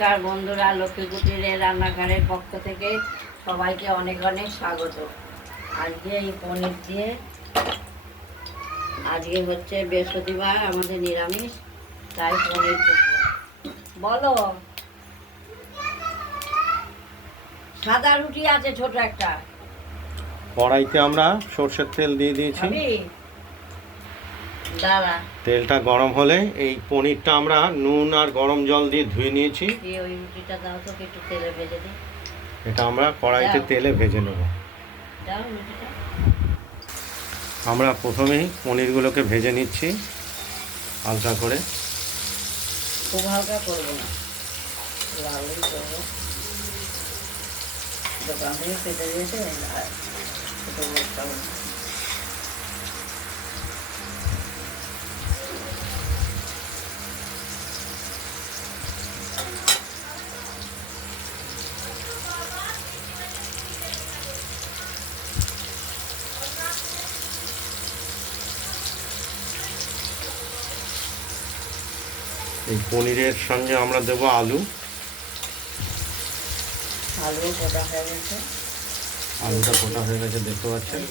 নমস্কার বন্ধুরা, লক্ষ্মী কুটিরের রান্নাঘরের পক্ষ থেকে সবাইকে অনেক অনেক স্বাগত। আজকে এই পনির দিয়ে, আজকে হচ্ছে বৃহস্পতিবার, আমাদের নিরামিষ, তাই পনির করবো। বলো। সাদা রুটি আছে ছোট একটা। কড়াইতে আমরা সর্ষের তেল দিয়ে দিয়েছি। দাঁড়া, তেলটা গরম হলে এই পনিরটা আমরা নুন আর গরম জল দিয়ে ধুয়ে নিয়েছি। ওই রুটিটা দাও তো, একটু তেলে ভেজে দিই। এটা আমরা কড়াইতে তেলে ভেজে নেব। দাও রুটিটা। আমরা প্রথমেই পনিরগুলোকে ভেজে নিচ্ছি হালকা করে। খুব হালকা করবো না, লালই করবো। দোকান থেকে কেটে দিয়েছে আর ছোটো বড়টা হবে। এই পনিরের সঙ্গে আমরা দেবো আলু। আলু কোটা হয়ে গেছে। আলুটা কোটা হয়ে গেছে, দেখতে পাচ্ছেন।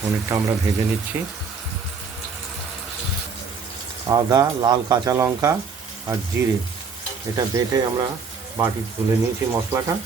পনিরটা আমরা ভেজে নিচ্ছি। আদা, লাল কাঁচা লঙ্কা আর জিরে, এটা বেটে আমরা বাটি তুলে নিয়েছি মশলাটা।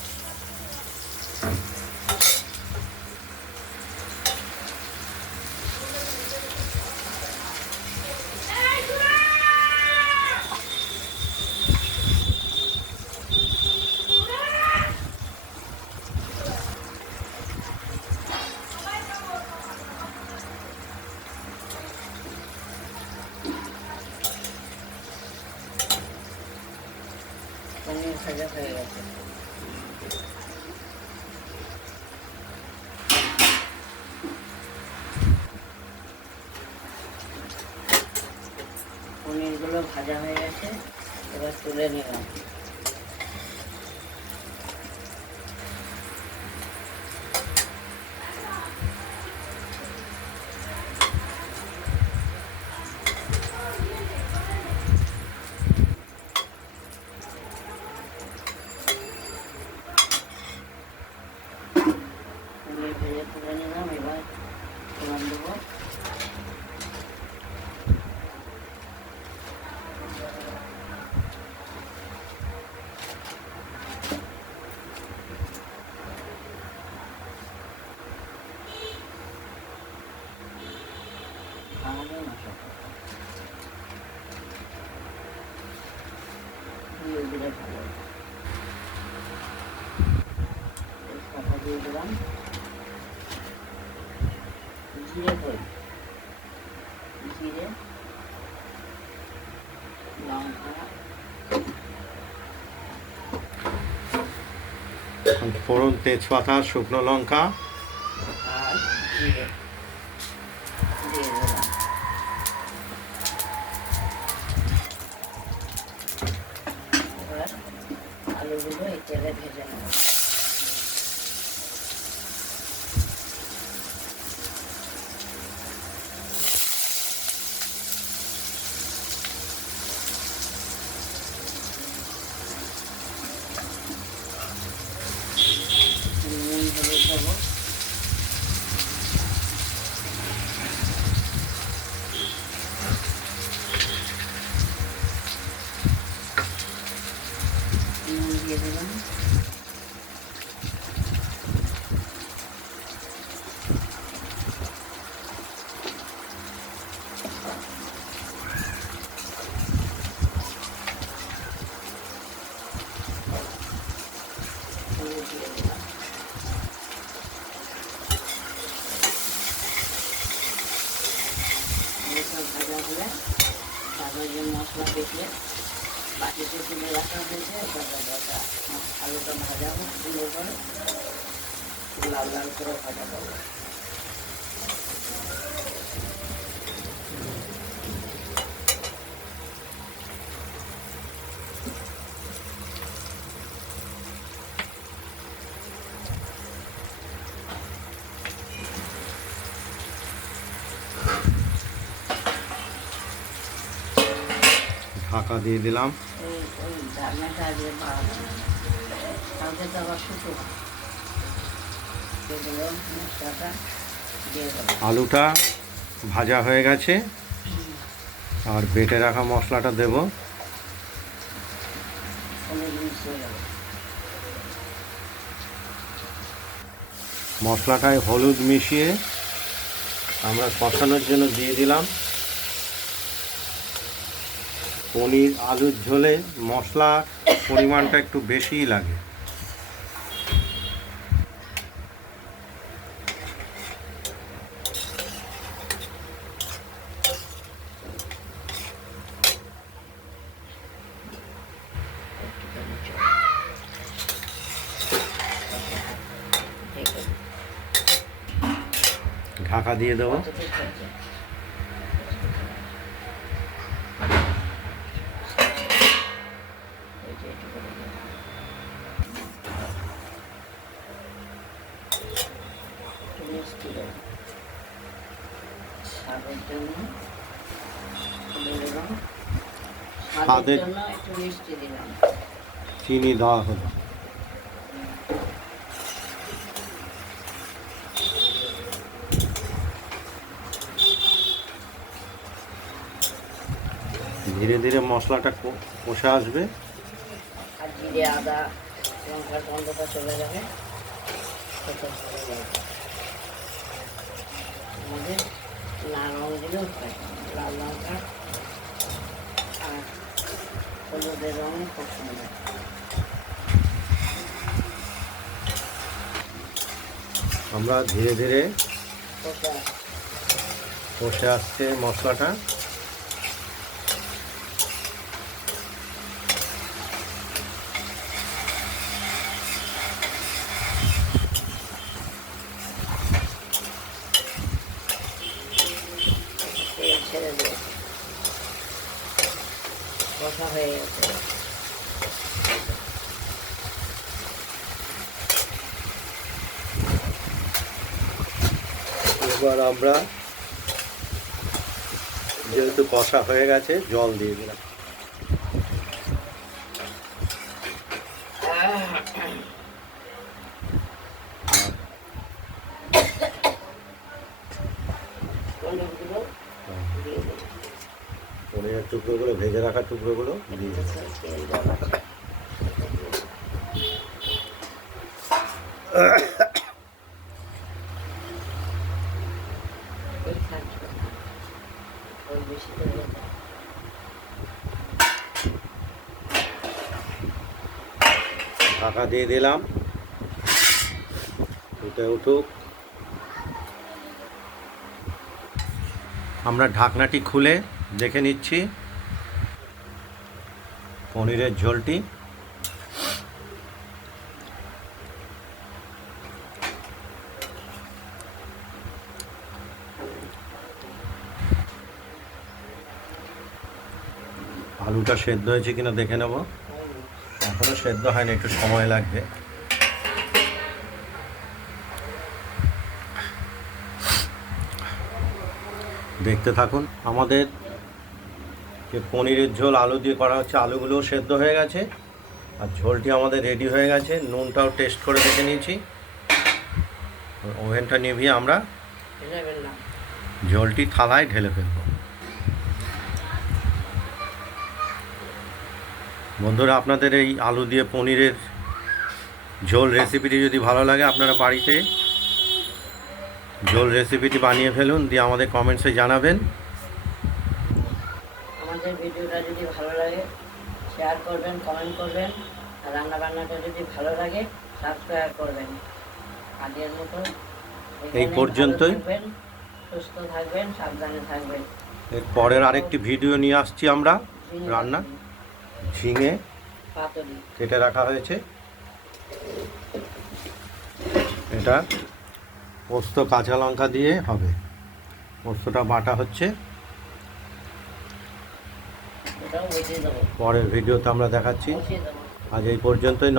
পনির ভাজা হয়ে গেছে। পনিরগুলো ভাজা হয়ে গেছে, এবার তুলে নিলাম। পনির ভেজে তুলে নিলাম, এবার ফোড়ন দেবো। তেজপাতা দিয়ে দিলাম, জিরে কই, জিরে, লঙ্কা, ফোড়ন, তেজপাতা, শুকনো লঙ্কা আর জিরে দিয়ে দিলাম। এবার আলুগুলো এই তেলে ভেজে নেব। নুন হলুদ দেবো। নুন দিয়ে দিলাম। হলুদ দিয়ে দিলাম। এসব ভাজা হলে তারপরে যে মশলা পেঁচিয়ে বাটিতে তুলে রাখা হয়েছে, আলুটা ভাজা হোক সুন্দর করে, লাল লাল করে ভাজা করবো। ঢাকা দিয়ে দিলাম। ওই ওই ঢাকনাটা আজকে বাড়াবো না, কালকে তো আবার শুকো সেগুলো মশলাটা দিয়ে দেবো। আলুটা ভাজা হয়ে গেছে, আর বেটে রাখা মশলাটা দেব। অনেক মিশিয়ে দেবো। মশলাটায় হলুদ মিশিয়ে আমরা কষানোর জন্য দিয়ে দিলাম। পনির আলুর ঝোলে মশলার পরিমাণটা একটু বেশিই লাগে। ঠিক আছে, ঢাকা দিয়ে দেবো। কতটুকু হচ্ছে? এই যে এটুকু দিয়ে দেবো। একটু মিষ্টি দেবো স্বাদের জন্য, দিয়ে দিলাম। স্বাদের স্বাদের- জন্য একটু মিষ্টি দিলাম। চিনি দেওয়া হলো। ধীরে ধীরে মশলাটা কষে আসবে। আর জিরে আদা লঙ্কার গন্ধটা চলে যাবে, তখন চলে যাবে। আমাদের লাল রঙ দিলেও হয়, লাল লঙ্কা আর হলুদের রঙ খুব সুন্দর। আমরা ধীরে ধীরে কষা কষে আসছে মশলাটা। তেল ছেড়ে দিয়েছে, কষা হয়ে গেছে। এবার আমরা যেহেতু কষা হয়ে গেছে জল দিয়ে দিলাম। পনিরগুলো দিয়ে দেবো। পনিরের টুকরোগুলো, ভেজে রাখা টুকরোগুলো দিয়ে দিলাম। তেল দেওয়া আছে। এই থাকবে না, ওই বেশি করে দাও। ঢাকা দিয়ে দিলাম, ফুটে উঠুক। আমরা ঢাকনাটি খুলে দেখে নিচ্ছি পনিরের ঝোলটি। আলুটা সেদ্ধ হয়েছে কিনা দেখে নেব। এখনো সেদ্ধ হয়নি, একটু সময় লাগবে। দেখতে থাকুন। আমাদের যে পনিরের ঝোল আলু দিয়ে করা হচ্ছে, আলুগুলোও সেদ্ধ হয়ে গেছে আর ঝোলটি আমাদের রেডি হয়ে গেছে। নুনটাও টেস্ট করে দেখে নিয়েছি। ওভেনটা নিভিয়ে আমরা নেবেন না, ঝোলটি থালায় ঢেলে ফেলব। বন্ধুরা, আপনাদের এই আলু দিয়ে পনিরের ঝোল রেসিপিটি যদি ভালো লাগে, আপনারা বাড়িতে ঝোল রেসিপিটি বানিয়ে ফেলুন, দিয়ে আমাদের কমেন্টসে জানাবেন। আমাদের ভিডিওটা যদি ভালো লাগে শেয়ার করবেন, কমেন্ট করবেন, আর রান্নাবান্নাটা যদি ভালো লাগে সাবস্ক্রাইব করবেন। আগের মতো এই পর্যন্তই। থাকবেন, সুস্থ থাকবেন, সাবধানে থাকবেন। এর পরের আরেকটি ভিডিও নিয়ে আসছি আমরা। রান্না ঝিঙে পাতুরি কেটে রাখা হয়েছে, এটা পোস্ত কাঁচা লঙ্কা দিয়ে হবে। পোস্তটা বাটা হচ্ছে, ওটাও বসিয়ে দেবো, পরের ভিডিওতে আমরা দেখাচ্ছি। বসিয়ে দেবো। আজ এই পর্যন্তই।